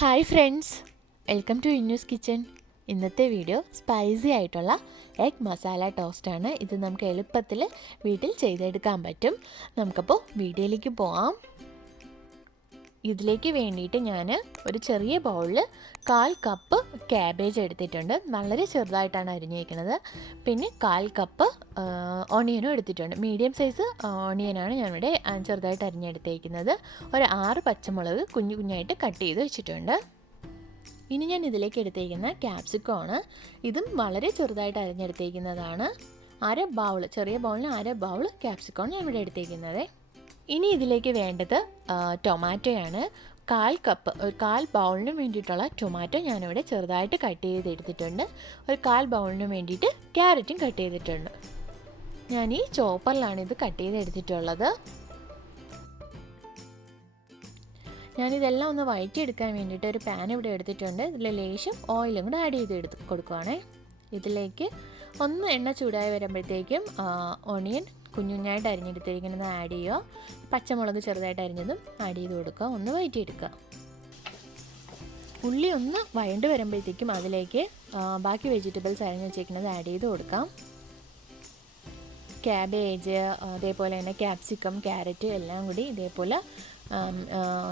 Hi friends, welcome to Innu's kitchen. ഇന്നത്തെ video spicy ആയിട്ടുള്ള egg masala ടോസ്റ്റാണ്. ഇത് നമുക്ക് എളുപ്പത്തിൽ വീട്ടിൽ ചെയ്തെടുക്കാൻ പറ്റും. നമുക്കപ്പോൾ വീഡിയോയിലേക്ക് പോകാം. ഇതിലേക്ക് വേണ്ടിയിട്ട് ഞാൻ ഒരു ചെറിയ ബൗളിൽ 1/4 കപ്പ് ക്യാബേജ് എടുത്തിട്ടുണ്ട്. വളരെ ചെറുതായിട്ടാണ് അരിഞ്ഞിരിക്കുന്നത്. പിന്നെ 1/4 കപ്പ് ഓണിയനും എടുത്തിട്ടുണ്ട്. മീഡിയം സൈസ് ഓണിയനാണ് ഞാനിവിടെ ചെറുതായിട്ട് അരിഞ്ഞെടുത്തേക്കുന്നത്. ഒരു 6 പച്ചമുളക് കുഞ്ഞു കുഞ്ഞായിട്ട് കട്ട് ചെയ്ത് വെച്ചിട്ടുണ്ട്. ഇനി ഞാൻ ഇതിലേക്ക് എടുത്തേക്കുന്ന ക്യാപ്സിക്കമാണ്. ഇതും വളരെ ചെറുതായിട്ട് അരിഞ്ഞെടുത്തേക്കുന്നതാണ്. ചെറിയ ബൗളിന് 1/2 ബൗൾ ക്യാപ്സിക്കമാണ് ഞാൻ ഇവിടെ എടുത്തേക്കുന്നത്. ഇനി ഇതിലേക്ക് വേണ്ടത് ടൊമാറ്റോയാണ്. 1/4 കപ്പ്, ഒരു 1/4 ബൗളിന് വേണ്ടിയിട്ടുള്ള ടൊമാറ്റോ ഞാനിവിടെ ചെറുതായിട്ട് കട്ട് ചെയ്തെടുത്തിട്ടുണ്ട്. ഒരു 1/4 ബൗളിന് വേണ്ടിയിട്ട് ക്യാരറ്റും കട്ട് ചെയ്തിട്ടുണ്ട്. ഞാൻ ഈ ചോപ്പറിലാണ് ഇത് കട്ട് ചെയ്തെടുത്തിട്ടുള്ളത്. ഞാനിതെല്ലാം ഒന്ന് വഴറ്റിയെടുക്കാൻ വേണ്ടിയിട്ട് ഒരു പാൻ ഇവിടെ എടുത്തിട്ടുണ്ട്. ഇതിൽ ലേശം ഓയിലും കൂടെ ആഡ് ചെയ്ത് കൊടുക്കുവാണേ. ഇതിലേക്ക് ഒന്ന് എണ്ണ ചൂടായി വരുമ്പോഴത്തേക്കും ഓണിയൻ കുഞ്ഞുഞ്ഞായിട്ട് അരിഞ്ഞെടുത്തിരിക്കുന്നത് ആഡ് ചെയ്യുക. പച്ചമുളക് ചെറുതായിട്ട് അരിഞ്ഞതും ആഡ് ചെയ്ത് കൊടുക്കുക. ഒന്ന് വഴറ്റിയെടുക്കുക. ഉള്ളി ഒന്ന് വഴണ്ട് വരുമ്പോഴത്തേക്കും അതിലേക്ക് ബാക്കി വെജിറ്റബിൾസ് അരിഞ്ഞ് വെച്ചിരിക്കുന്നത് ആഡ് ചെയ്ത് കൊടുക്കാം. ക്യാബേജ്, അതേപോലെ തന്നെ ക്യാപ്സിക്കം, ക്യാരറ്റ് എല്ലാം കൂടി ഇതേപോലെ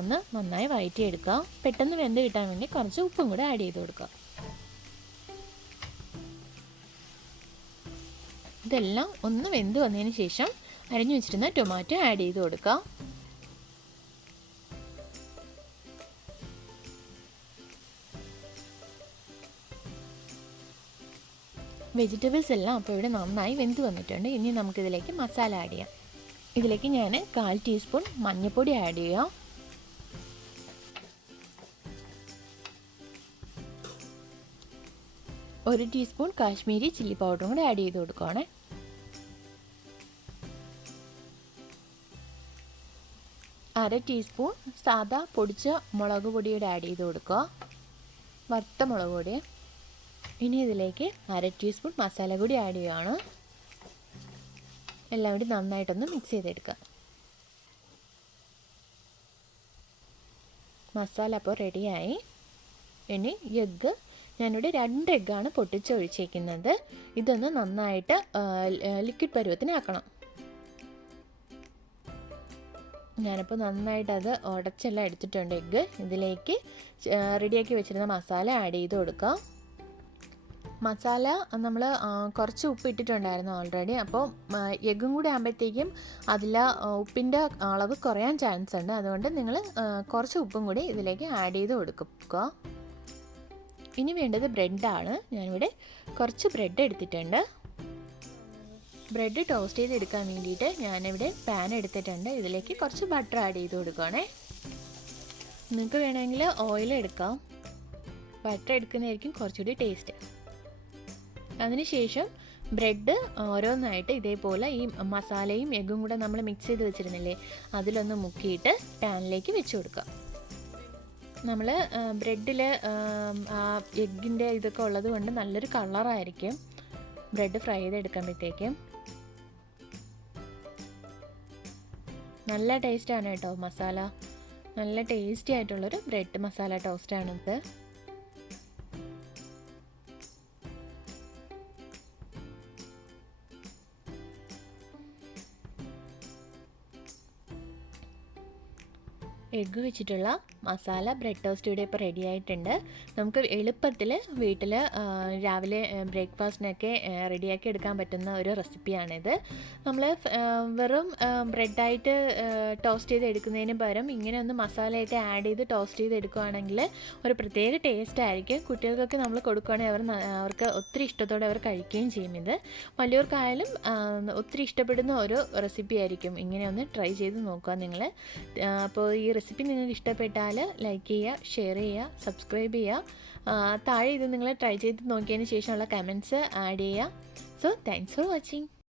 ഒന്ന് നന്നായി വഴറ്റിയെടുക്കുക. പെട്ടെന്ന് വെന്ത് കിട്ടാൻ വേണ്ടി കുറച്ച് ഉപ്പും കൂടെ ആഡ് ചെയ്ത് കൊടുക്കുക. ഇതെല്ലാം ഒന്ന് വെന്ത് വന്നതിന് ശേഷം അരിഞ്ഞു വെച്ചിരുന്ന ടൊമാറ്റോ ആഡ് ചെയ്ത് കൊടുക്കുക. വെജിറ്റബിൾസ് എല്ലാം അപ്പോൾ ഇവിടെ നന്നായി വെന്ത് വന്നിട്ടുണ്ട്. ഇനി നമുക്കിതിലേക്ക് മസാല ആഡ് ചെയ്യാം. ഇതിലേക്ക് ഞാൻ 1/4 ടീസ്പൂൺ മഞ്ഞൾപ്പൊടി ആഡ് ചെയ്യാം. 1 ടീസ്പൂൺ കാശ്മീരി ചില്ലി പൗഡറും കൂടെ ആഡ് ചെയ്ത് കൊടുക്കുകയാണ്. 1/2 ടീസ്പൂൺ സാദാ പൊടിച്ച മുളക് പൊടിയുടെ ആഡ് ചെയ്ത് കൊടുക്കുക, വറുത്ത മുളക് പൊടി. ഇനി ഇതിലേക്ക് 1/2 ടീസ്പൂൺ മസാല കൂടി ആഡ് ചെയ്യുകയാണ്. എല്ലാം കൂടി നന്നായിട്ടൊന്ന് മിക്സ് ചെയ്തെടുക്കുക. മസാല അപ്പോൾ റെഡിയായി. ഇനി എഗ്ഗ് ഞാനിവിടെ 2 എഗ്ഗാണ് പൊട്ടിച്ചൊഴിച്ചേക്കുന്നത്. ഇതൊന്ന് നന്നായിട്ട് ലിക്വിഡ് പരുവത്തിനാക്കണം. ഞാനിപ്പോൾ നന്നായിട്ട് അത് ഉടച്ചെല്ലാം എടുത്തിട്ടുണ്ട് എഗ്ഗ്. ഇതിലേക്ക് റെഡിയാക്കി വെച്ചിരുന്ന മസാല ആഡ് ചെയ്ത് കൊടുക്കാം. മസാല നമ്മൾ കുറച്ച് ഉപ്പ് ഇട്ടിട്ടുണ്ടായിരുന്നു ഓൾറെഡി. അപ്പോൾ എഗ്ഗും കൂടി ആകുമ്പോഴത്തേക്കും അതിൽ ഉപ്പിൻ്റെ അളവ് കുറയാൻ ചാൻസ് ഉണ്ട്. അതുകൊണ്ട് നിങ്ങൾ കുറച്ച് ഉപ്പും കൂടി ഇതിലേക്ക് ആഡ് ചെയ്ത് കൊടുക്കുക. ഇനി വേണ്ടത് ബ്രെഡാണ്. ഞാനിവിടെ കുറച്ച് ബ്രെഡ് എടുത്തിട്ടുണ്ട്. ബ്രെഡ് ടോസ്റ്റ് ചെയ്തെടുക്കാൻ വേണ്ടിയിട്ട് ഞാനിവിടെ പാൻ എടുത്തിട്ടുണ്ട്. ഇതിലേക്ക് കുറച്ച് ബട്ടർ ആഡ് ചെയ്ത് കൊടുക്കുകയാണേ. നിങ്ങൾക്ക് വേണമെങ്കിൽ ഓയിൽ എടുക്കാം. ബട്ടർ എടുക്കുന്നതായിരിക്കും കുറച്ചുകൂടി ടേസ്റ്റ്. അതിനുശേഷം ബ്രെഡ് ഓരോന്നായിട്ട് ഇതേപോലെ ഈ മസാലയും എഗ്ഗും കൂടെ നമ്മൾ മിക്സ് ചെയ്ത് വെച്ചിരുന്നില്ലേ, അതിലൊന്ന് മുക്കിയിട്ട് പാനിലേക്ക് വെച്ച് കൊടുക്കുക. നമ്മൾ ബ്രെഡിൽ എഗ്ഗിൻ്റെ ഇതൊക്കെ ഉള്ളത് കൊണ്ട് നല്ലൊരു കളറായിരിക്കും ബ്രെഡ് ഫ്രൈ ചെയ്തെടുക്കുമ്പോഴത്തേക്കും. നല്ല ടേസ്റ്റാണ് കേട്ടോ മസാല. നല്ല ടേസ്റ്റി ആയിട്ടുള്ളൊരു ബ്രെഡ് മസാല ടോസ്റ്റാണിത്. എഗ്ഗ് വെച്ചിട്ടുള്ള മസാല ബ്രെഡ് ടോസ്റ്റ് ഇവിടെ ഇപ്പോൾ റെഡി ആയിട്ടുണ്ട്. നമുക്ക് എളുപ്പത്തിൽ വീട്ടിൽ രാവിലെ ബ്രേക്ക്ഫാസ്റ്റിനൊക്കെ റെഡിയാക്കി എടുക്കാൻ പറ്റുന്ന ഒരു റെസിപ്പിയാണിത്. നമ്മൾ വെറും ബ്രെഡായിട്ട് ടോസ്റ്റ് ചെയ്ത് എടുക്കുന്നതിന് പകരം ഇങ്ങനെ ഒന്ന് മസാലയൊക്കെ ആഡ് ചെയ്ത് ടോസ്റ്റ് ചെയ്ത് എടുക്കുകയാണെങ്കിൽ ഒരു പ്രത്യേക ടേസ്റ്റ് ആയിരിക്കും. കുട്ടികൾക്കൊക്കെ നമ്മൾ കൊടുക്കുകയാണെങ്കിൽ അവർക്ക് ഒത്തിരി ഇഷ്ടത്തോടെ അവർ കഴിക്കുകയും ചെയ്യും. ഇത് വലിയവർക്കായാലും ഒത്തിരി ഇഷ്ടപ്പെടുന്ന ഒരു റെസിപ്പി ആയിരിക്കും. ഇങ്ങനെ ഒന്ന് ട്രൈ ചെയ്ത് നോക്കുക നിങ്ങൾ. അപ്പോൾ ഈ റെസിപ്പി നിങ്ങൾക്ക് ഇഷ്ടപ്പെട്ടാൽ ലൈക്ക് ചെയ്യുക, ഷെയർ ചെയ്യുക, സബ്സ്ക്രൈബ് ചെയ്യുക. താഴെ ഇത് നിങ്ങൾ ട്രൈ ചെയ്ത് നോക്കിയതിന് ശേഷമുള്ള കമൻറ്റ്സ് ആഡ് ചെയ്യുക. So thanks for watching.